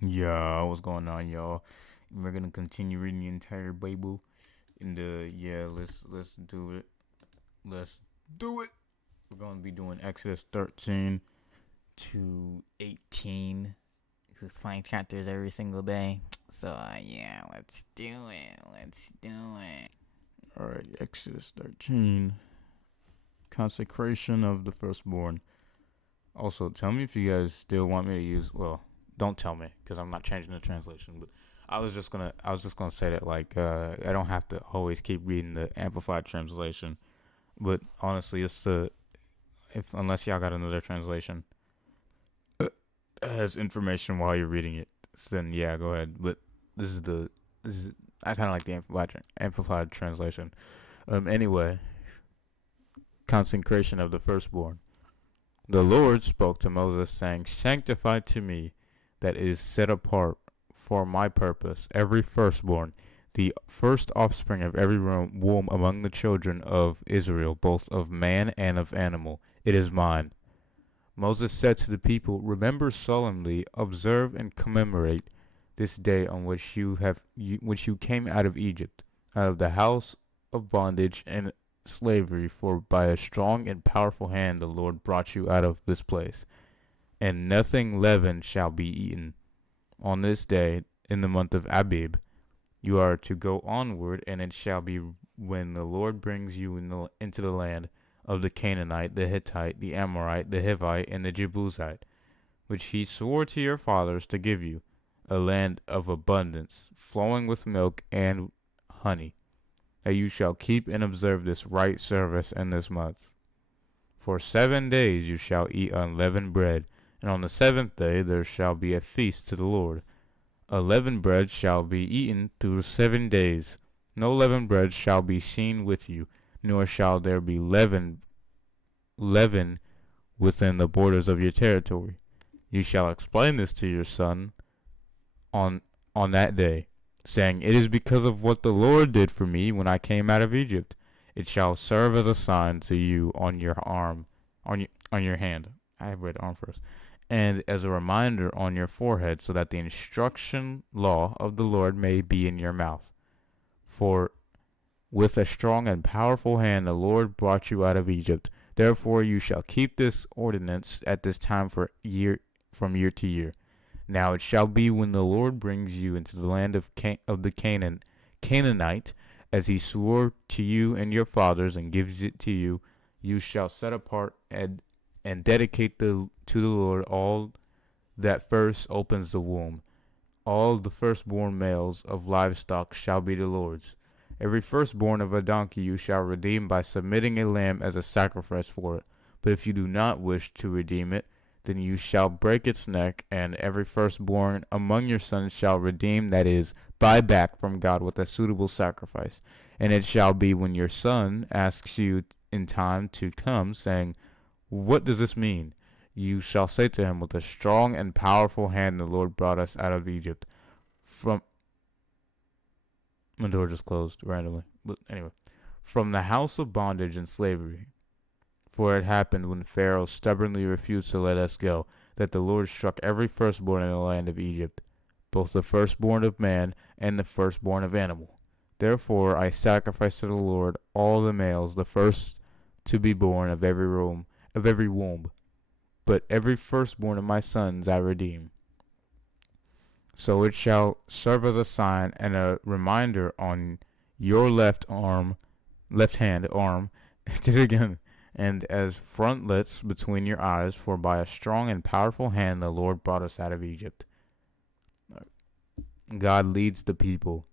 Yeah, what's going on, y'all? We're gonna continue reading the entire Bible. And let's do it. Let's do it. We're gonna be doing Exodus 13 to 18. We find chapters every single day. So yeah, let's do it. Let's do it. All right, Exodus 13. Consecration of the firstborn. Also, tell me if you guys still want me to use. Well, don't tell me because I'm not changing the translation. But I was just gonna say that I don't have to always keep reading the amplified translation. But honestly, it's the if unless y'all got another translation that has information while you're reading it, then yeah, go ahead. But this is the this is I kind of like the amplified translation. Anyway, consecration of the firstborn. The Lord spoke to Moses, saying, "Sanctify to me that is set apart for my purpose every firstborn, the first offspring of every womb among the children of Israel, both of man and of animal. It is mine." Moses said to the people, "Remember solemnly, observe and commemorate this day on which you came out of Egypt, out of the house of bondage and slavery, for by a strong and powerful hand the Lord brought you out of this place. And nothing leavened shall be eaten. On this day, in the month of Abib, you are to go onward, and it shall be when the Lord brings you into the land of the Canaanite, the Hittite, the Amorite, the Hivite, and the Jebusite, which he swore to your fathers to give you, a land of abundance, flowing with milk and honey, that you shall keep and observe this right service in this month. For 7 days you shall eat unleavened bread, and on the seventh day there shall be a feast to the Lord. Unleavened bread shall be eaten through 7 days. No leavened bread shall be seen with you, nor shall there be leaven within the borders of your territory. You shall explain this to your son on on that day, saying, "It is because of what the Lord did for me when I came out of Egypt. It shall serve as a sign to you on your arm, on your hand." I read arm first. "And as a reminder on your forehead, so that the instruction law of the Lord may be in your mouth. For with a strong and powerful hand the Lord brought you out of Egypt. Therefore you shall keep this ordinance at this time from year to year. Now it shall be when the Lord brings you into the land of the Canaanite, as he swore to you and your fathers, and gives it to you, you shall set apart and dedicate to the Lord all that first opens the womb. All the firstborn males of livestock shall be the Lord's. Every firstborn of a donkey you shall redeem by submitting a lamb as a sacrifice for it. But if you do not wish to redeem it, then you shall break its neck, and every firstborn among your sons shall redeem, that is, buy back from God with a suitable sacrifice. And it shall be when your son asks you in time to come, saying, 'What does this mean?' You shall say to him, 'With a strong and powerful hand the Lord brought us out of Egypt.'" From My door just closed randomly. But anyway, "from the house of bondage and slavery. For it happened when Pharaoh stubbornly refused to let us go, that the Lord struck every firstborn in the land of Egypt, both the firstborn of man and the firstborn of animal. Therefore I sacrifice to the Lord all the males, the first to be born of every womb. But every firstborn of my sons I redeem. So it shall serve as a sign and a reminder on your left hand arm." Did it again. "And as frontlets between your eyes, for by a strong and powerful hand the Lord brought us out of Egypt." God leads the people.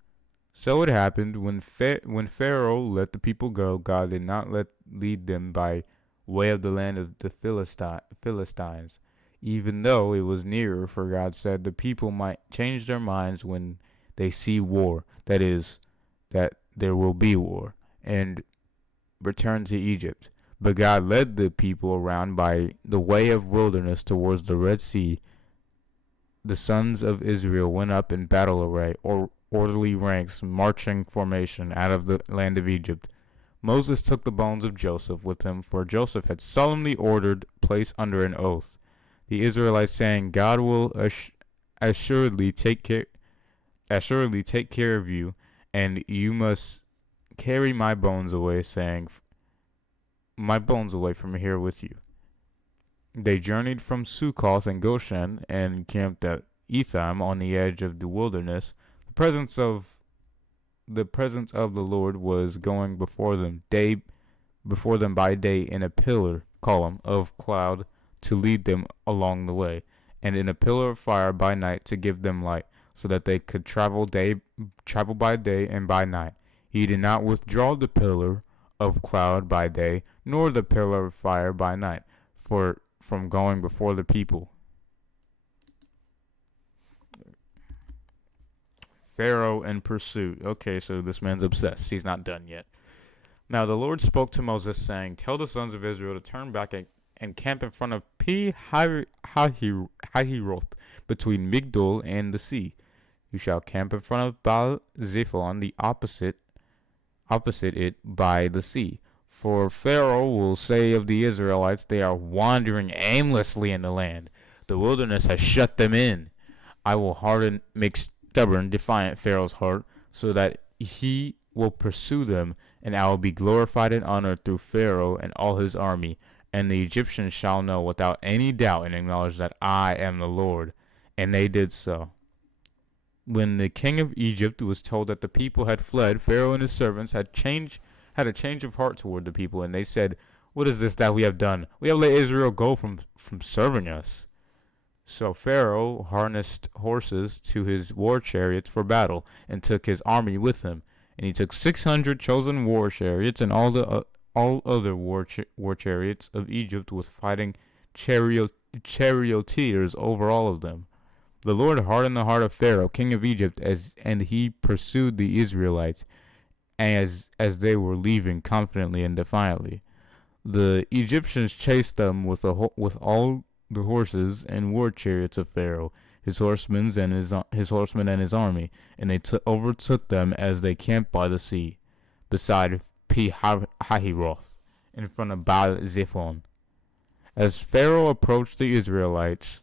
So it happened when Pharaoh let the people go, God did not lead them by way of the land of the Philistines, even though it was nearer, for God said the people might change their minds when they see war, that is, that there will be war, and return to Egypt. But God led the people around by the way of wilderness towards the Red Sea. The sons of Israel went up in battle array, or orderly ranks, marching formation, out of the land of Egypt. Moses took the bones of Joseph with him, for Joseph had solemnly ordered place under an oath. The Israelites saying, "God will assuredly take care of you, and you must carry my bones away, saying, my bones away from here with you. They journeyed from Succoth and Goshen and camped at Etham on the edge of the wilderness. The presence of the Lord was going before them by day in a column of cloud to lead them along the way, and in a pillar of fire by night to give them light, so that they could travel by day and by night. He did not withdraw the pillar of cloud by day, nor the pillar of fire by night, from going before the people. Pharaoh in pursuit. Okay, so this man's obsessed. He's not done yet. Now the Lord spoke to Moses, saying, tell the sons of Israel to turn back and camp in front of Pi-hahiroth, between Migdol and the sea. You shall camp in front of Baal-zephon, the opposite it by the sea. For Pharaoh will say of the Israelites, they are wandering aimlessly in the land. The wilderness has shut them in. I will make stubborn, defiant Pharaoh's heart, so that he will pursue them, and I will be glorified and honored through Pharaoh and all his army. And the Egyptians shall know without any doubt and acknowledge that I am the Lord. And they did so. When the king of Egypt was told that the people had fled, Pharaoh and his servants had a change of heart toward the people, and they said, what is this that we have done? We have let Israel go from serving us. So Pharaoh harnessed horses to his war chariots for battle, and took his army with him. And he took 600 chosen war chariots, and all other war chariots of Egypt, with fighting charioteers over all of them. The Lord hardened the heart of Pharaoh, king of Egypt, and he pursued the Israelites as they were leaving confidently and defiantly. The Egyptians chased them with all the horses and war chariots of Pharaoh, his horsemen and his army, and they overtook them as they camped by the sea, beside Pi-hahiroth, in front of Baal-zephon. As Pharaoh approached, the Israelites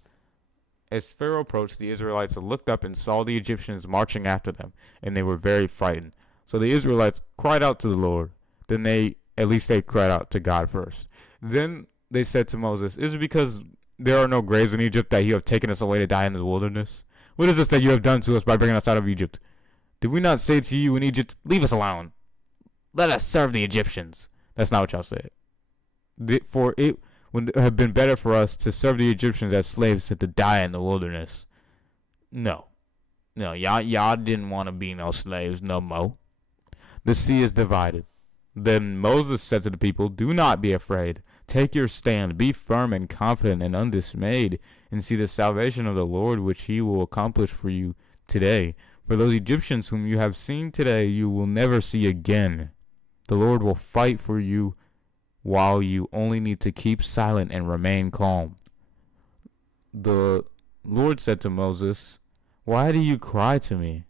looked up and saw the Egyptians marching after them, and they were very frightened. So the Israelites cried out to the Lord. Then they cried out to God first. Then they said to Moses, is it because there are no graves in Egypt that you have taken us away to die in the wilderness? What is this that you have done to us by bringing us out of Egypt? Did we not say to you in Egypt, leave us alone? Let us serve the Egyptians. That's not what y'all said. For it would have been better for us to serve the Egyptians as slaves than to die in the wilderness. No, y'all didn't want to be no slaves no more. The sea is divided. Then Moses said to the people, do not be afraid. Take your stand, be firm and confident and undismayed, and see the salvation of the Lord, which he will accomplish for you today. For those Egyptians whom you have seen today, you will never see again. The Lord will fight for you, while you only need to keep silent and remain calm. The Lord said to Moses, why do you cry to me?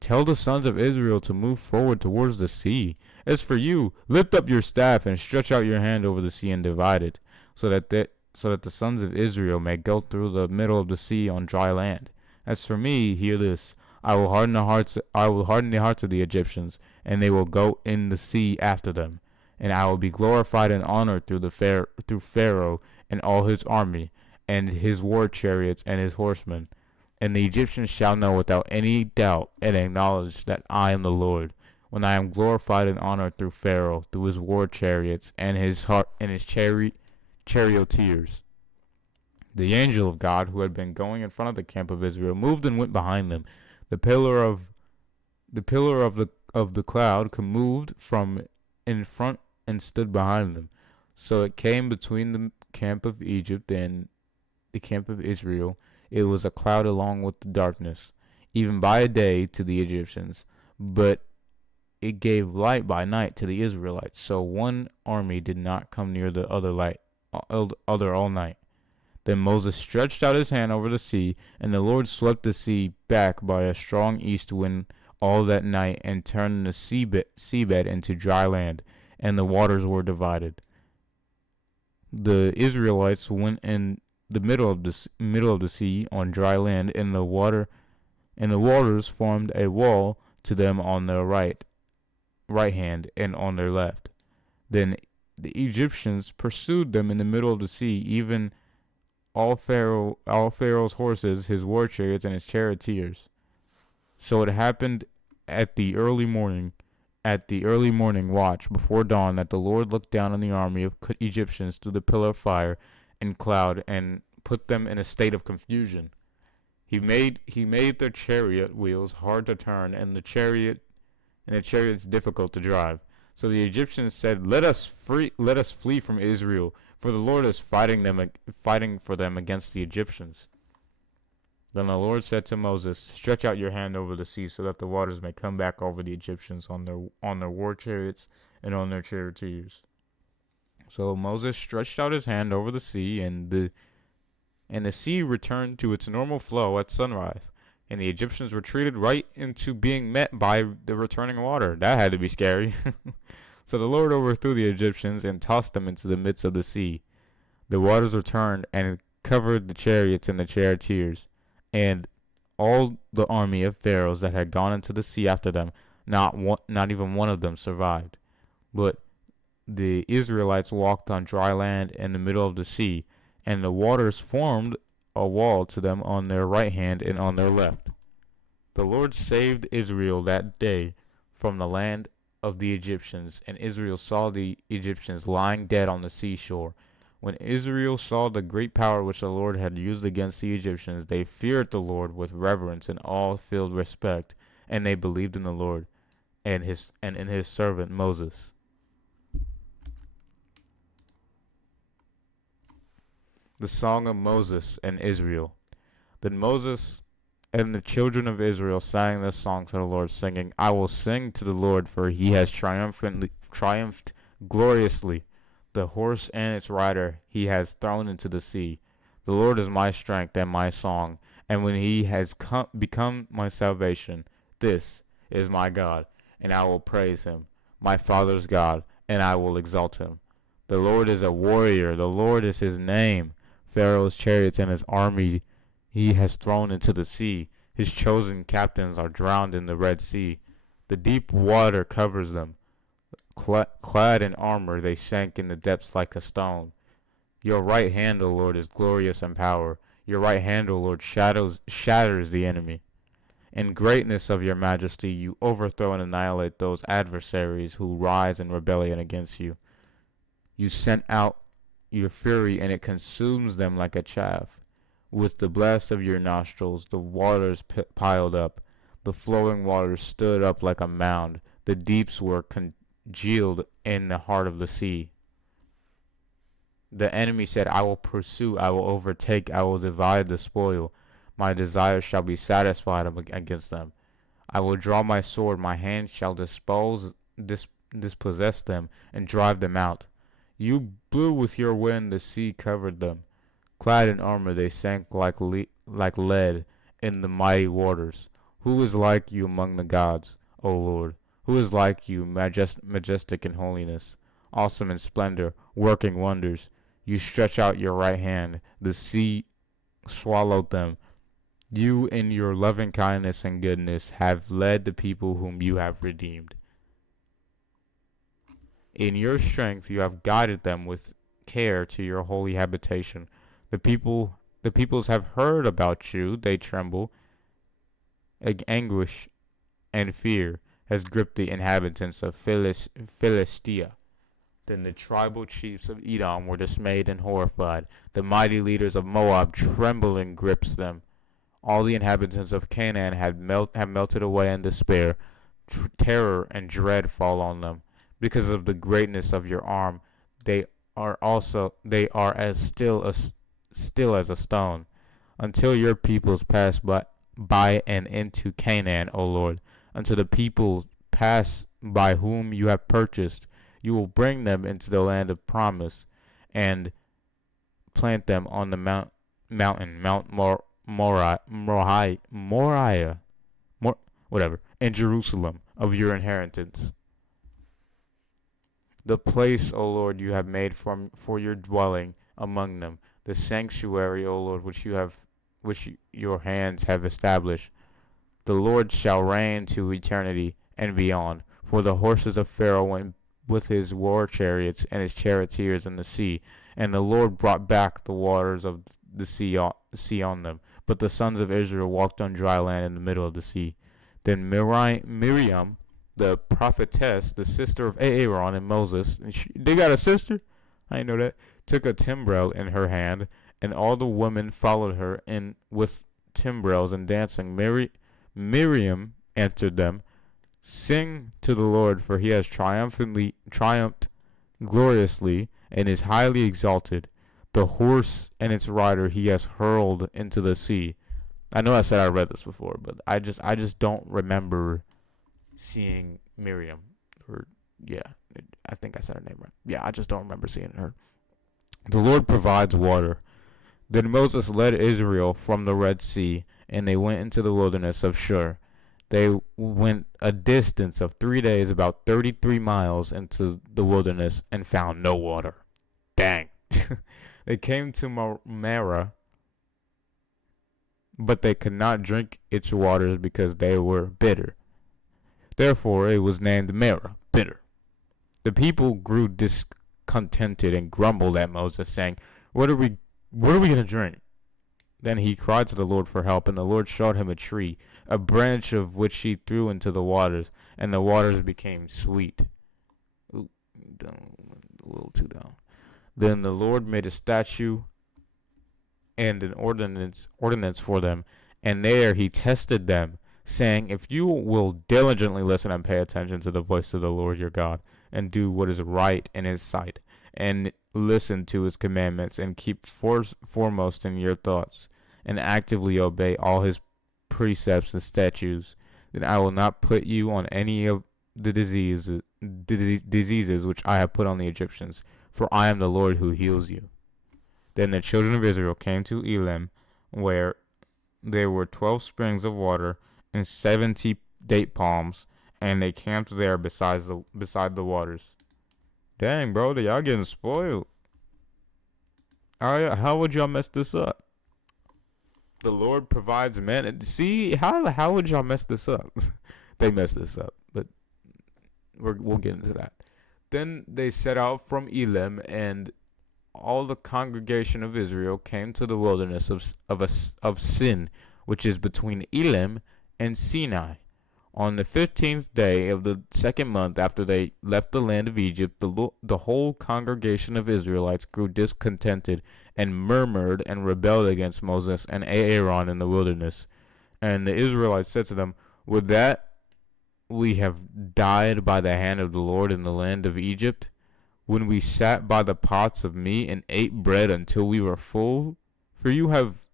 Tell the sons of Israel to move forward towards the sea. As for you, lift up your staff and stretch out your hand over the sea and divide it, so that the sons of Israel may go through the middle of the sea on dry land. As for me, hear this: I will harden the hearts of the Egyptians, and they will go in the sea after them. And I will be glorified and honored through Pharaoh and all his army, and his war chariots and his horsemen. And the Egyptians shall know without any doubt and acknowledge that I am the Lord, when I am glorified and honored through Pharaoh, through his war chariots and his charioteers. The angel of God, who had been going in front of the camp of Israel, moved and went behind them. The pillar of the cloud moved from in front and stood behind them. So it came between the camp of Egypt and the camp of Israel. It was a cloud along with the darkness, even by day to the Egyptians, but it gave light by night to the Israelites. So one army did not come near the other all night. Then Moses stretched out his hand over the sea, and the Lord swept the sea back by a strong east wind all that night, and turned the seabed into dry land, and the waters were divided. The Israelites went in the middle of the sea on dry land, and the waters formed a wall to them on their right hand and on their left. Then the Egyptians pursued them in the middle of the sea, even all Pharaoh's horses, his war chariots, and his charioteers. So it happened at the early morning, watch before dawn, that the Lord looked down on the army of Egyptians through the pillar of fire and cloud and put them in a state of confusion. He made their chariot wheels hard to turn and the chariots difficult to drive. So the Egyptians said, let us flee from Israel, for the Lord is fighting for them against the Egyptians." Then the Lord said to Moses, "Stretch out your hand over the sea, so that the waters may come back over the Egyptians on their war chariots and on their charioteers." So Moses stretched out his hand over the sea, and the sea returned to its normal flow at sunrise, and the Egyptians retreated right into being met by the returning water. That had to be scary. So the Lord overthrew the Egyptians and tossed them into the midst of the sea. The waters returned and covered the chariots and the charioteers, and all the army of pharaohs that had gone into the sea after them. Not even one of them survived. But the Israelites walked on dry land in the middle of the sea, and the waters formed a wall to them on their right hand and on their left. The Lord saved Israel that day from the land of the Egyptians, and Israel saw the Egyptians lying dead on the seashore. When Israel saw the great power which the Lord had used against the Egyptians, they feared the Lord with reverence and awe-filled respect, and they believed in the Lord and in his servant Moses. The Song of Moses and Israel. Then Moses and the children of Israel sang this song to the Lord, singing, "I will sing to the Lord, for he has triumphed gloriously. The horse and its rider he has thrown into the sea. The Lord is my strength and my song, and when he has become my salvation, this is my God, and I will praise him, my father's God, and I will exalt him. The Lord is a warrior, the Lord is his name. Pharaoh's chariots and his army he has thrown into the sea. His chosen captains are drowned in the Red Sea. The deep water covers them. Clad in armor, they sank in the depths like a stone. Your right hand, O Lord, is glorious in power. Your right hand, O Lord, shatters the enemy. In greatness of your majesty, you overthrow and annihilate those adversaries who rise in rebellion against you. You sent out your fury, and it consumes them like a chaff. With the blast of your nostrils, the waters piled up. The flowing waters stood up like a mound. The deeps were congealed in the heart of the sea. The enemy said, I will pursue, I will overtake, I will divide the spoil. My desires shall be satisfied against them. I will draw my sword, my hand shall dispossess them, and drive them out. You blew with your wind, the sea covered them. Clad in armor, they sank like lead in the mighty waters. Who is like you among the gods, O Lord? Who is like you, majestic in holiness, awesome in splendor, working wonders? You stretch out your right hand, the sea swallowed them. You, in your loving kindness and goodness, have led the people whom you have redeemed. In your strength you have guided them with care to your holy habitation. The peoples have heard about you, they tremble. Anguish and fear has gripped the inhabitants of Philistia. Then the tribal chiefs of Edom were dismayed and horrified. The mighty leaders of Moab trembling grips them. All the inhabitants of Canaan have melted away in despair. Terror and dread fall on them. Because of the greatness of your arm, they are as still as a stone, until your peoples pass by and into Canaan, O Lord, until the peoples pass by whom you have purchased. You will bring them into the land of promise, and plant them on the Mount Moriah, in Jerusalem of your inheritance. The place, O Lord, you have made for your dwelling among them. the sanctuary, O Lord, which your hands have established. The Lord shall reign to eternity and beyond. For the horses of Pharaoh went with his war chariots and his charioteers in the sea, and the Lord brought back the waters of the sea on them. But the sons of Israel walked on dry land in the middle of the sea. Then Miriam, the prophetess, the sister of Aaron and Moses, and they got a sister? I didn't know that. Took a timbrel in her hand, and all the women followed her in with timbrels and dancing. Miriam answered them, "Sing to the Lord, for he has triumphed gloriously and is highly exalted. The horse and its rider he has hurled into the sea." I know I said I read this before, but I just don't remember seeing Miriam. Or yeah, I think I said her name right. Yeah, I just don't remember seeing her. The Lord provides water. Then Moses led Israel from the Red Sea, and they went into the wilderness of Shur. They went a distance of 3 days, about 33 miles, into the wilderness, and found no water. Dang. They came to Marah, but they could not drink its waters because they were bitter. Therefore it was named Marah, bitter. The people grew discontented and grumbled at Moses, saying, What are we going to drink?" Then he cried to the Lord for help, and the Lord showed him a tree, a branch of which he threw into the waters, and the waters became sweet. Ooh, down, a little too down. Then the Lord made a statue and an ordinance for them, and there he tested them, saying, "If you will diligently listen and pay attention to the voice of the Lord your God, and do what is right in his sight, and listen to his commandments, and keep foremost in your thoughts, and actively obey all his precepts and statutes, then I will not put you on any of the diseases which I have put on the Egyptians, for I am the Lord who heals you." Then the children of Israel came to Elim, where there were 12 springs of water and 70 date palms, and they camped there beside the waters. Dang, bro, y'all getting spoiled. How would y'all mess this up? The Lord provides men. See, how would y'all mess this up? They messed this up, but we'll get into that. Then they set out from Elim, and all the congregation of Israel came to the wilderness of Sin, which is between Elim and Sinai. On the 15th day of the second month after they left the land of Egypt, the whole congregation of Israelites grew discontented and murmured and rebelled against Moses and Aaron in the wilderness. And the Israelites said to them, "Would that we have died by the hand of the Lord in the land of Egypt, when we sat by the pots of meat and ate bread until we were full? For you have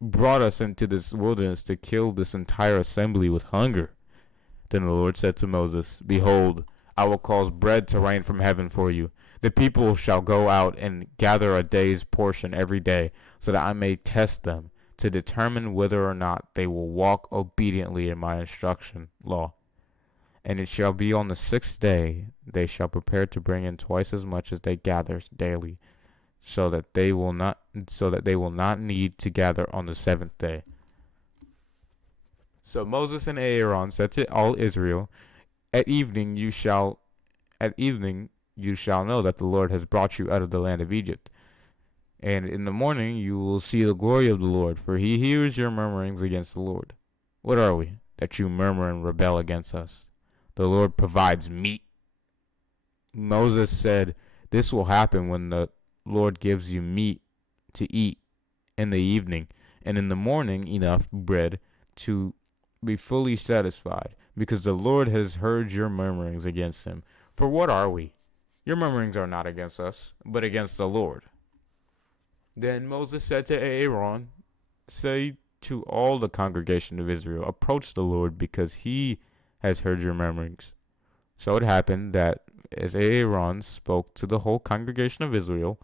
brought us into this wilderness to kill this entire assembly with hunger." Then the Lord said to Moses, "Behold, I will cause bread to rain from heaven for you. The people shall go out and gather a day's portion every day, so that I may test them, to determine whether or not they will walk obediently in my instruction law. And it shall be on the 6th day they shall prepare to bring in twice as much as they gather daily, so that they will not need to gather on the 7th day." So Moses and Aaron said to all Israel, At evening you shall know that the Lord has brought you out of the land of Egypt. And in the morning you will see the glory of the Lord, for he hears your murmurings against the Lord. What are we, that you murmur and rebel against us? The Lord provides meat. Moses said, "This will happen when the Lord gives you meat to eat in the evening, and in the morning enough bread to be fully satisfied, because the Lord has heard your murmurings against him. For what are we? Your murmurings are not against us, but against the Lord." Then Moses said to Aaron, "Say to all the congregation of Israel, approach the Lord, because he has heard your murmurings." So it happened that as Aaron spoke to the whole congregation of Israel,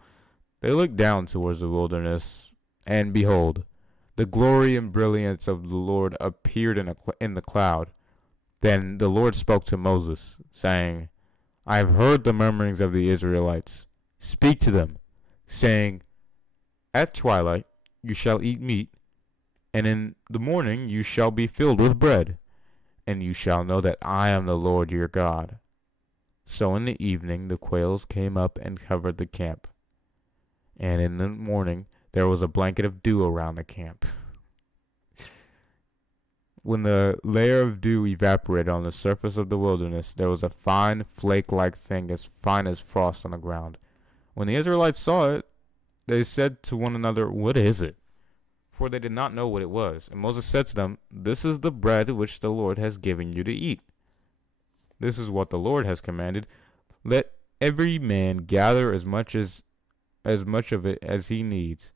they looked down towards the wilderness, and behold, the glory and brilliance of the Lord appeared in the cloud. Then the Lord spoke to Moses, saying, "I have heard the murmurings of the Israelites. Speak to them, saying, At twilight you shall eat meat, and in the morning you shall be filled with bread, and you shall know that I am the Lord your God. So in the evening the quails came up and covered the camp, and in the morning there was a blanket of dew around the camp. When the layer of dew evaporated on the surface of the wilderness, there was a fine flake-like thing as fine as frost on the ground. When the Israelites saw it, they said to one another, "What is it?" For they did not know what it was. And Moses said to them, "This is the bread which the Lord has given you to eat. This is what the Lord has commanded. Let every man gather as much of it as he needs.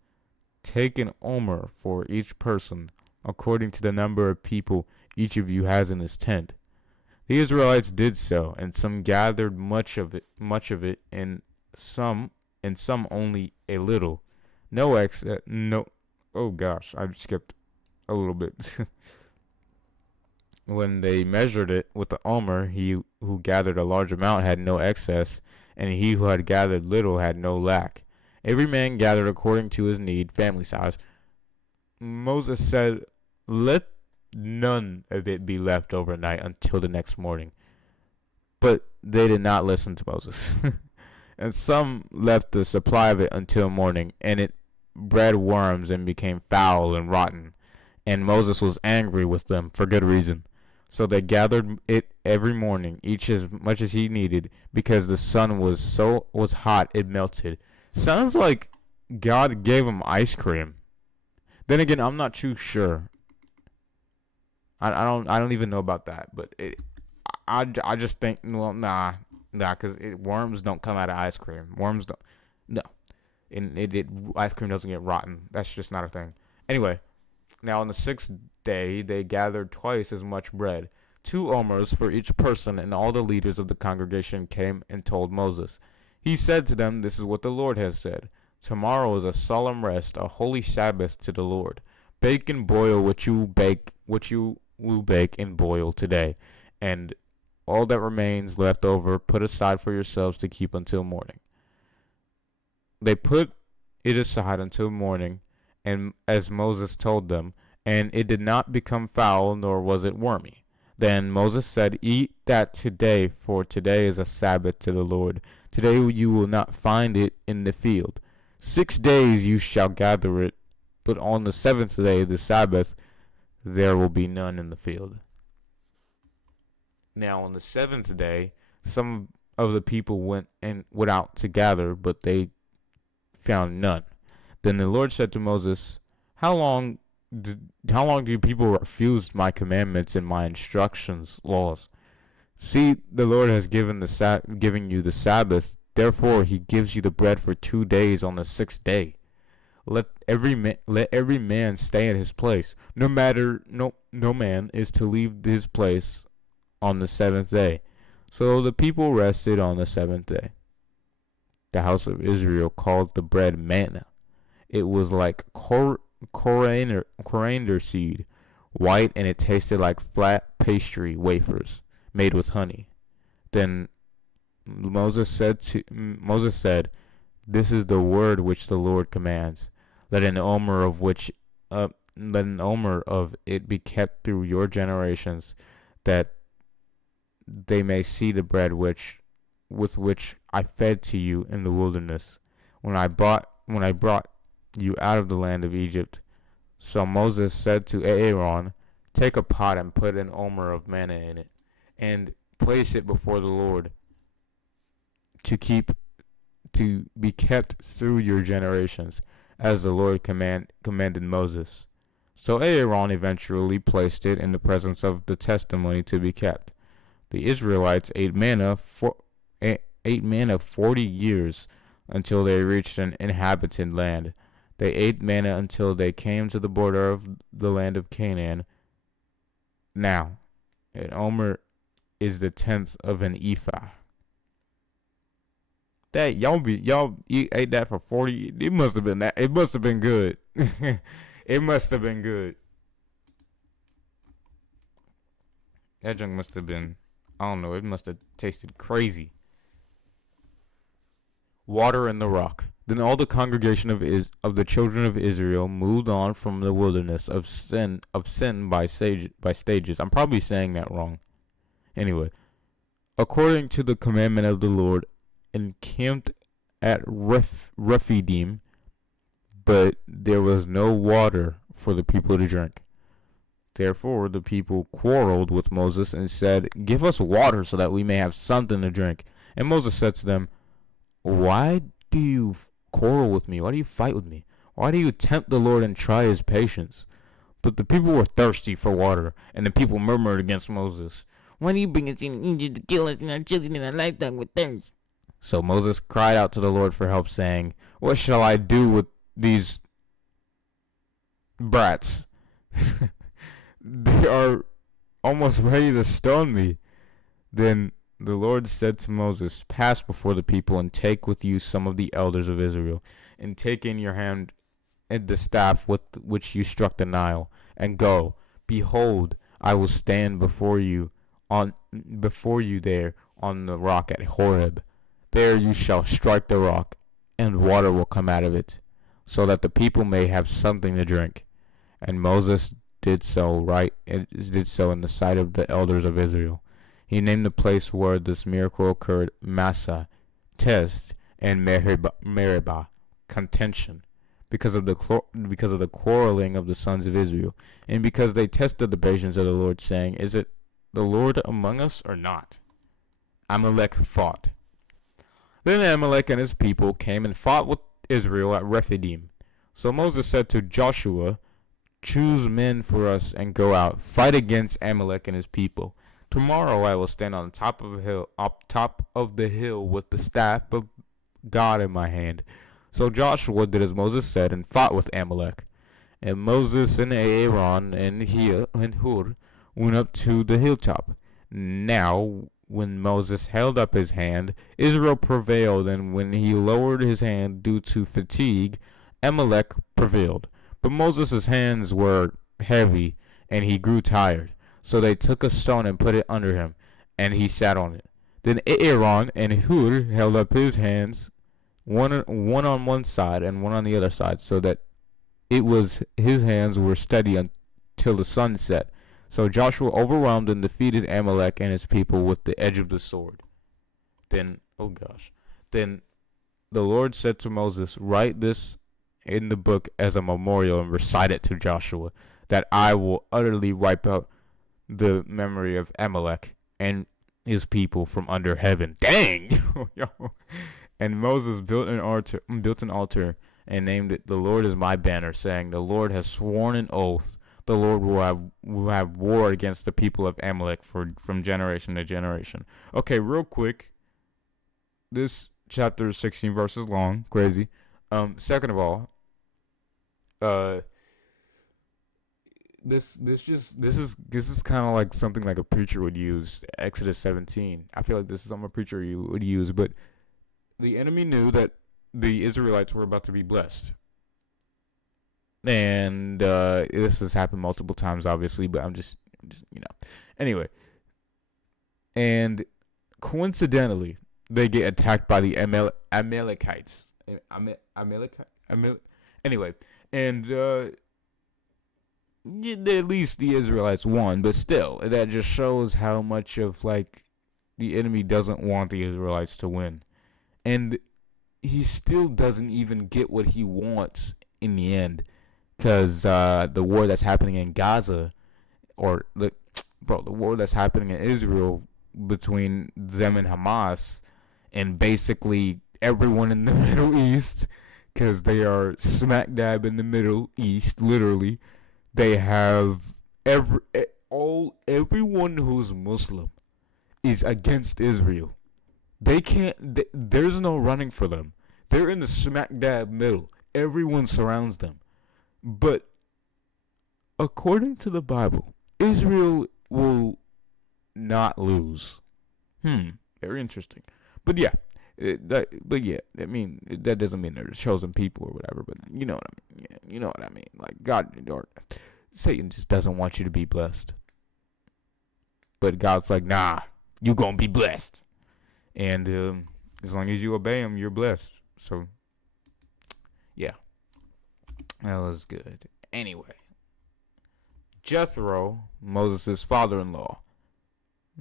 Take an omer for each person, according to the number of people each of you has in his tent." The Israelites did so, and some gathered much of it, and some only a little. No. Oh gosh, I skipped a little bit. When they measured it with the omer, he who gathered a large amount had no excess, and he who had gathered little had no lack. Every man gathered according to his need, family size. Moses said, "Let none of it be left overnight until the next morning." But they did not listen to Moses. And some left the supply of it until morning, and it bred worms and became foul and rotten. And Moses was angry with them for good reason. So they gathered it every morning, each as much as he needed, because the sun was hot it melted. Sounds like God gave him ice cream. Then again, I'm not too sure. I don't even know about that, but I just think, well, because worms don't come out of ice cream. Worms don't. No, and ice cream doesn't get rotten. That's just not a thing. Anyway, now on the sixth day they gathered twice as much bread, 2 omers for each person, and all the leaders of the congregation came and told Moses. He said to them, "This is what the Lord has said. Tomorrow is a solemn rest, a holy Sabbath to the Lord. Bake and boil what you will bake and boil today, and all that remains left over put aside for yourselves to keep until morning." They put it aside until morning, and as Moses told them, and it did not become foul, nor was it wormy. Then Moses said, "Eat that today, for today is a Sabbath to the Lord. Today you will not find it in the field. 6 days you shall gather it, but on the seventh day, the Sabbath, there will be none in the field." Now on the seventh day, some of the people went out to gather, but they found none. Then the Lord said to Moses, "How long do people refuse my commandments and my instructions, laws? See, the Lord has given you the Sabbath. Therefore, He gives you the bread for 2 days on the sixth day. Let every man stay at his place. No man is to leave his place on the seventh day." So the people rested on the seventh day. The house of Israel called the bread manna. It was like coriander seed, white, and it tasted like flat pastry wafers made with honey. Then Moses said, "This is the word which the Lord commands. Let an omer of it be kept through your generations, that they may see the bread with which I fed to you in the wilderness, when I brought you out of the land of Egypt." So Moses said to Aaron, "Take a pot and put an omer of manna in it, and place it before the Lord to be kept through your generations, as the Lord commanded Moses." So Aaron eventually placed it in the presence of the testimony to be kept. The Israelites ate manna 40 years until they reached an inhabited land. They ate manna until they came to the border of the land of Canaan. Now, an omer is the tenth of an ephah. That y'all ate that for 40. It must have been that. It must have been good. It must have been good. That junk must have been. I don't know. It must have tasted crazy. Water in the rock. Then all the congregation of the children of Israel moved on from the wilderness of sin by stages. I'm probably saying that wrong. Anyway, according to the commandment of the Lord, encamped at Rephidim, but there was no water for the people to drink. Therefore the people quarreled with Moses and said, "Give us water so that we may have something to drink." And Moses said to them, "Why do you quarrel with me? Why do you fight with me? Why do you tempt the Lord and try his patience?" But the people were thirsty for water, and the people murmured against Moses. "Why do you bring us in Egypt to kill us and our children in our lifetime with thirst?" So Moses cried out to the Lord for help, saying, "What shall I do with these brats? They are almost ready to stone me." Then the Lord said to Moses, "Pass before the people and take with you some of the elders of Israel, and take in your hand the staff with which you struck the Nile, and go. Behold, I will stand before you there on the rock at Horeb. There you shall strike the rock, and water will come out of it, so that the people may have something to drink." And Moses did so in the sight of the elders of Israel. He named the place where this miracle occurred Massah, test, and Meribah, contention, because of the quarreling of the sons of Israel, and because they tested the patience of the Lord, saying, "Is it the Lord among us or not?" Amalek fought. Then Amalek and his people came and fought with Israel at Rephidim. So Moses said to Joshua, "Choose men for us and go out, fight against Amalek and his people. Tomorrow I will stand on top of the hill with the staff of God in my hand." So Joshua did as Moses said and fought with Amalek. And Moses and Aaron and Hur went up to the hilltop. Now when Moses held up his hand, Israel prevailed, and when he lowered his hand due to fatigue, Amalek prevailed. But Moses' hands were heavy, and he grew tired. So they took a stone and put it under him, and he sat on it. Then Aaron and Hur held up his hands, one on one side and one on the other side, so that his hands were steady until the sun set. So Joshua overwhelmed and defeated Amalek and his people with the edge of the sword. Then the Lord said to Moses, "Write this in the book as a memorial and recite it to Joshua, that I will utterly wipe out the memory of Amalek and his people from under heaven." Dang! And Moses built an altar and named it "The Lord is my banner," saying, "The Lord has sworn an oath. The Lord will have war against the people of Amalek from generation to generation." Okay, real quick. This chapter is 16 verses long. Crazy. Second of all, this is kind of like something like a preacher would use. Exodus 17. I feel like this is something a preacher would use, but the enemy knew that the Israelites were about to be blessed. And this has happened multiple times, obviously, but I'm just Anyway, and coincidentally, they get attacked by the Amalekites. Anyway, and at least the Israelites won, but still, that just shows how much of the enemy doesn't want the Israelites to win, and he still doesn't even get what he wants in the end, because the war that's happening in Gaza, the war that's happening in Israel between them and Hamas, and basically everyone in the Middle East, because they are smack dab in the Middle East, literally. They have everyone who's Muslim is against Israel. There's no running for them. They're in the smack dab middle. Everyone surrounds them. But according to the Bible, Israel will not lose. Very interesting. But yeah, that doesn't mean they're chosen people or whatever. But you know what I mean. Yeah, you know what I mean. Like God, or Satan just doesn't want you to be blessed. But God's like, nah, you gonna be blessed. And as long as you obey him, you're blessed. So Yeah, that was good. Anyway, Jethro, Moses' father-in-law.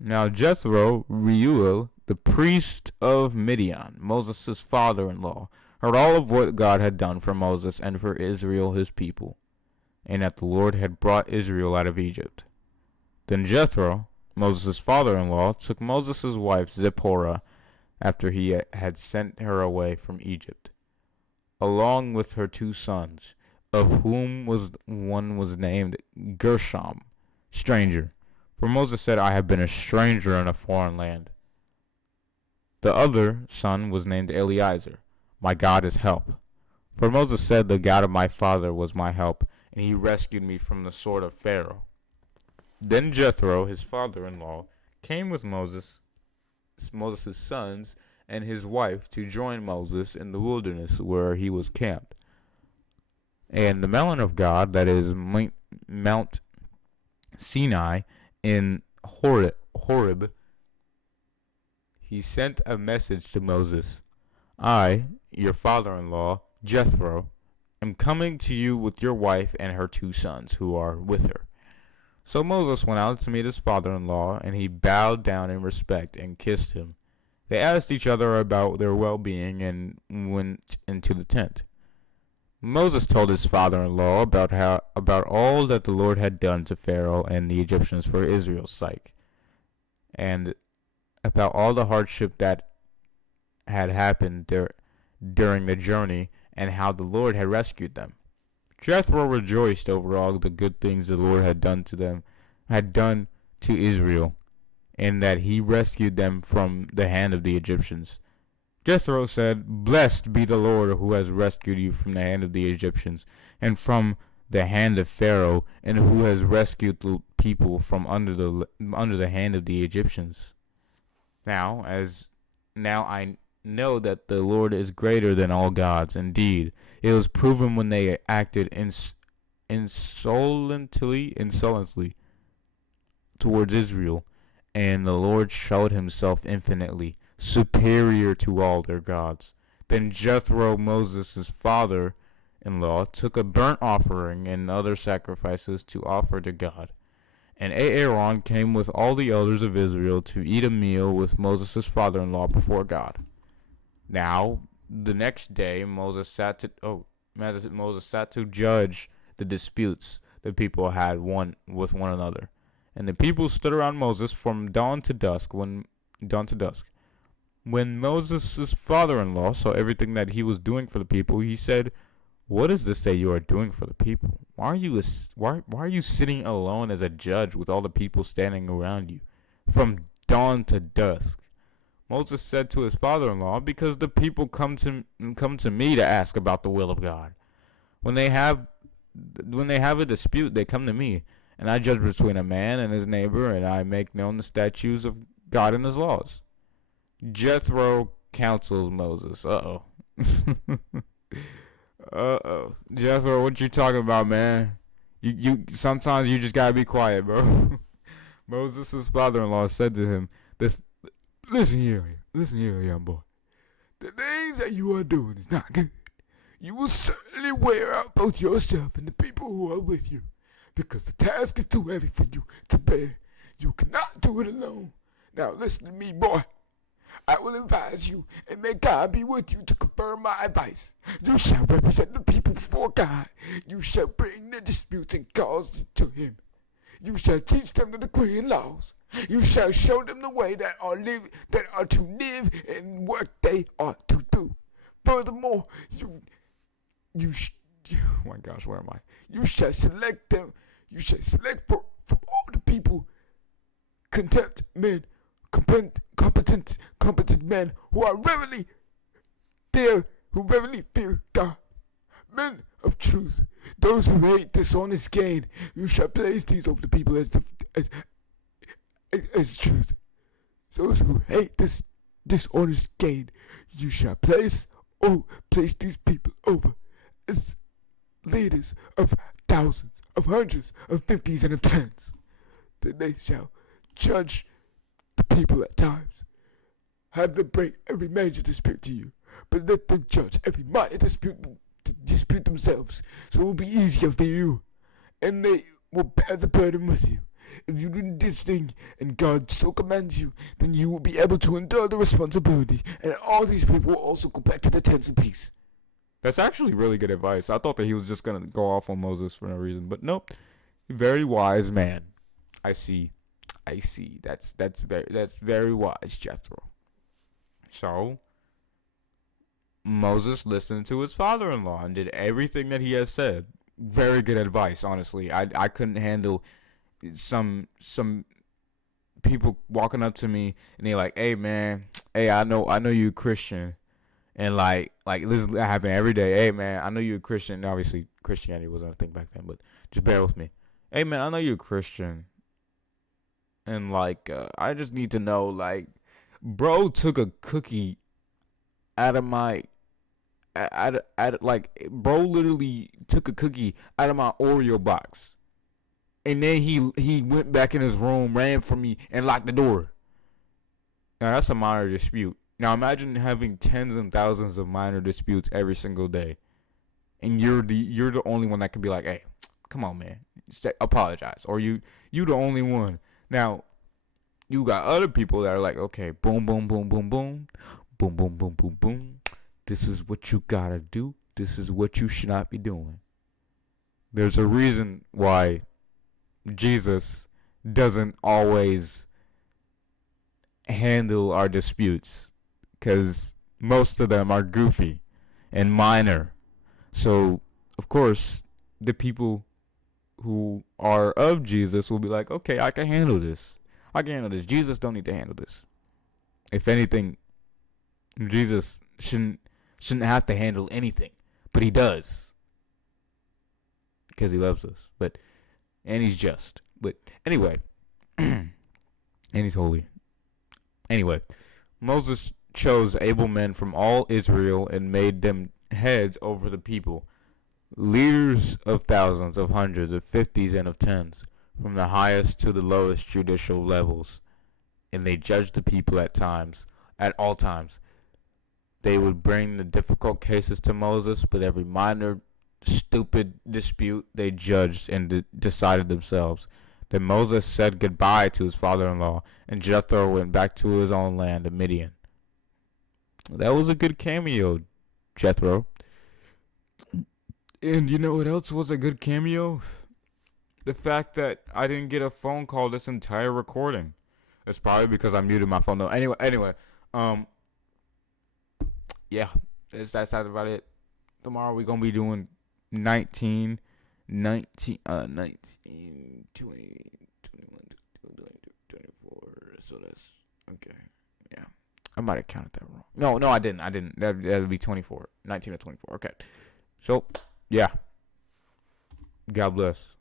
Now Jethro, Reuel, the priest of Midian, Moses' father-in-law, heard all of what God had done for Moses and for Israel his people, and that the Lord had brought Israel out of Egypt. Then Jethro, Moses' father-in-law, took Moses' wife Zipporah after he had sent her away from Egypt, along with her 2 sons, of whom one was named Gershom, stranger. For Moses said, I have been a stranger in a foreign land. The other son was named Eliezer, my God is help. For Moses said, the God of my father was my help, and he rescued me from the sword of Pharaoh. Then Jethro, his father-in-law, came with Moses' sons and his wife to join Moses in the wilderness where he was camped. And the mountain of God, that is Mount Sinai in Horeb, he sent a message to Moses. I, your father-in-law, Jethro, am coming to you with your wife and her 2 sons who are with her. So Moses went out to meet his father-in-law, and he bowed down in respect and kissed him. They asked each other about their well-being and went into the tent. Moses told his father-in-law about all that the Lord had done to Pharaoh and the Egyptians for Israel's sake, and about all the hardship that had happened during the journey and how the Lord had rescued them. Jethro rejoiced over all the good things the Lord had done to Israel, and that he rescued them from the hand of the Egyptians. Jethro said, Blessed be the Lord who has rescued you from the hand of the Egyptians and from the hand of Pharaoh, and who has rescued the people from under the hand of the Egyptians. Now I know that the Lord is greater than all gods. Indeed, it was proven when they acted insolently towards Israel, and the Lord showed himself infinitely superior to all their gods. Then Jethro, Moses' father-in-law, took a burnt offering and other sacrifices to offer to God. And Aaron came with all the elders of Israel to eat a meal with Moses' father-in-law before God. Now, the next day, Moses sat to judge the disputes the people had with one another. And the people stood around Moses from dawn to dusk. When Moses' father-in-law saw everything that he was doing for the people, he said, What is this that you are doing for the people? Why are you sitting alone as a judge with all the people standing around you from dawn to dusk? Moses said to his father-in-law, Because the people come to me to ask about the will of God. When they have a dispute, they come to me, and I judge between a man and his neighbor, and I make known the statutes of God and his laws. Jethro counsels Moses. Jethro, what you talking about, man? You sometimes you just gotta be quiet, bro. Moses' father-in-law said to him, Listen here, young boy. The things that you are doing is not good. You will certainly wear out both yourself and the people who are with you, because the task is too heavy for you to bear. You cannot do it alone. Now listen to me, boy. I will advise you, and may God be with you to confirm my advice. You shall represent the people before God. You shall bring their disputes and causes to him. You shall teach them the decree and laws. You shall show them the way that are to live and work they ought to do. Furthermore, oh my gosh, where am I? You shall select from all the people competent men who reverently fear God, men of truth, those who hate dishonest gain. You shall place these over the people as truth. Those who hate this dishonest gain, you shall place these people over as leaders of thousands, of hundreds, of fifties, and of tens. Then they shall judge the people at times. Have them bring every major dispute to you, but let them judge every minor dispute to dispute themselves, so it will be easier for you, and they will bear the burden with you. If you do this thing and God so commands you, then you will be able to endure the responsibility, and all these people will also go back to the tents in peace. That's actually really good advice. I thought that he was just gonna go off on Moses for no reason, but nope. Very wise man. I see. That's very wise, Jethro. So Moses listened to his father-in-law and did everything that he has said. Very good advice, honestly. I couldn't handle some people walking up to me and they're like, "Hey man, hey I know you Christian," and like this happened every day. "Hey man, I know you're a Christian." Obviously, Christianity wasn't a thing back then, but just bear with me. "Hey man, I know you're a Christian, and like I just need to know, like, bro took a cookie out of my like bro literally took a cookie out of my Oreo box, and then he went back in his room, ran from me, and locked the door." Now that's a minor dispute. Now imagine having tens and thousands of minor disputes every single day, and you're the only one that can be like, "Hey, come on, man, apologize," or you the only one. Now you got other people that are like, "Okay, boom, boom, boom, boom, boom, boom, boom, boom, boom, boom. This is what you gotta do. This is what you should not be doing." There's a reason why Jesus doesn't always handle our disputes, because most of them are goofy and minor. So, of course, the people who are of Jesus will be like, "Okay, I can handle this. I can handle this. Jesus don't need to handle this." If anything, Jesus shouldn't have to handle anything, but he does, because he loves us. And he's just. But anyway, and he's holy. Anyway, Moses chose able men from all Israel and made them heads over the people, leaders of thousands, of hundreds, of fifties, and of tens, from the highest to the lowest judicial levels. And they judged the people at all times. They would bring the difficult cases to Moses, but every minor, stupid dispute they judged and decided themselves. Then Moses said goodbye to his father-in-law, and Jethro went back to his own land of Midian. That was a good cameo, Jethro. And you know what else was a good cameo? The fact that I didn't get a phone call this entire recording. It's probably because I muted my phone. No, anyway, yeah, that's about it. Tomorrow we're gonna be doing 19, 20, 21, 22, 24. So that's okay. Yeah, I might have counted that wrong. No, I didn't. That would be 24, 19 or 24. Okay. So yeah. God bless.